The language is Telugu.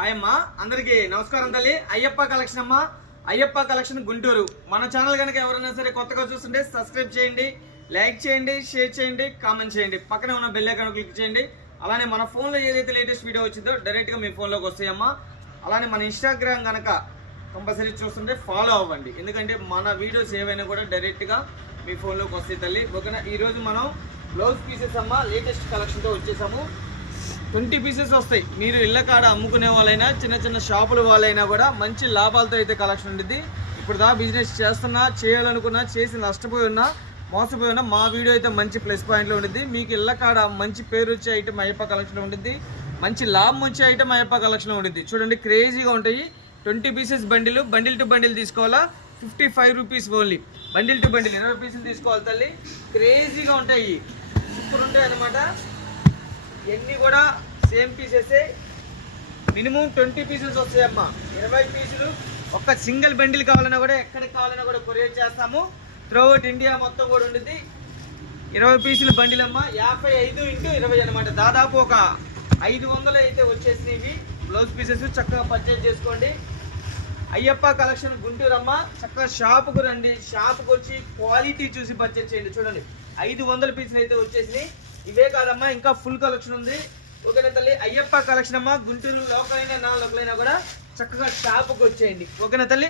ఆయమ్మ అందరికీ నమస్కారం తల్లి. అయ్యప్ప కలెక్షన్ అమ్మ, అయ్యప్ప కలెక్షన్ గుంటూరు. మన ఛానల్ కనుక ఎవరైనా సరే కొత్తగా చూస్తుంటే సబ్స్క్రైబ్ చేయండి, లైక్ చేయండి, షేర్ చేయండి, కామెంట్ చేయండి, పక్కనే ఉన్న బెల్ ఐకాన్ క్లిక్ చేయండి. అలానే మన ఫోన్లో ఏదైతే లేటెస్ట్ వీడియో వచ్చిందో డైరెక్ట్గా మీ ఫోన్లోకి వస్తాయమ్మా. అలానే మన ఇన్స్టాగ్రామ్ కనుక కంపల్సరీ చూస్తుంటే ఫాలో అవ్వండి, ఎందుకంటే మన వీడియోస్ ఏవైనా కూడా డైరెక్ట్గా మీ ఫోన్లోకి వస్తాయి తల్లి. ఓకేనా? ఈరోజు మనం బ్లౌజ్ పీసెస్ అమ్మ లేటెస్ట్ కలెక్షన్తో వచ్చేసాము. 20 పీసెస్ వస్తాయి. మీరు ఇళ్ళ కాడ అమ్ముకునే వాళ్ళైనా చిన్న చిన్న షాపుల వాళ్ళైనా కూడా మంచి లాభాలతో అయితే కలెక్షన్ ఉంటుంది. ఇప్పుడు దా బిజినెస్ చేస్తున్నా, చేయాలనుకున్నా, చేసి నష్టపోయి ఉన్నా, మోసపోయి ఉన్నా, మా వీడియో అయితే మంచి ప్లస్ పాయింట్లో ఉంటుంది. మీకు ఇళ్ళ కాడ మంచి పేరు వచ్చే ఐటమ్ అయ్యప్ప కలెక్షన్ ఉంటుంది, మంచి లాభం వచ్చే ఐటమ్ అయ్యప్ప కలెక్షన్ ఉంటుంది. చూడండి, క్రేజీగా ఉంటాయి. 20 పీసెస్ బండిల్ టు బండిల్ తీసుకోవాలా, 55 rupees only. Bundle to bundle 20 పీసులు తీసుకోవాలి తల్లి. క్రేజీగా ఉంటాయి, సూపర్ ఉంటాయి అన్నమాట. ఇవన్నీ కూడా సేమ్ పీసెసే. మినిమం 20 పీసెస్ వస్తాయమ్మా. 20 పీసులు ఒక సింగిల్ బండిల్ కావాలన్నా కూడా, ఎక్కడికి కావాలన్నా కూడా కొరియర్ చేస్తాము. త్రూఅవుట్ ఇండియా మొత్తం కూడా ఉంటుంది. 20 పీసులు బండిల్ అమ్మ, 55 × 20 అనమాట. దాదాపు ఒక 500 అయితే వచ్చేసినవి బ్లౌజ్ పీసెస్. చక్కగా పర్చేజ్ చేసుకోండి. అయ్యప్ప కలెక్షన్ గుంటూరు అమ్మ. చక్కగా షాపుకు రండి, షాపుకు వచ్చి క్వాలిటీ చూసి పర్చేజ్ చేయండి. చూడండి, 500 పీసులు అయితే వచ్చేసినాయి. ఇవే కాదమ్మా, ఇంకా ఫుల్ కలెక్షన్ ఉంది. ఓకేనా తల్లి? అయ్యప్ప కలెక్షన్ అమ్మ గుంటూరు లోకల్ అయినా నాన్ లోకల్ అయినా కూడా చక్కగా షాపుకి వచ్చేయండి. ఓకేనా తల్లి?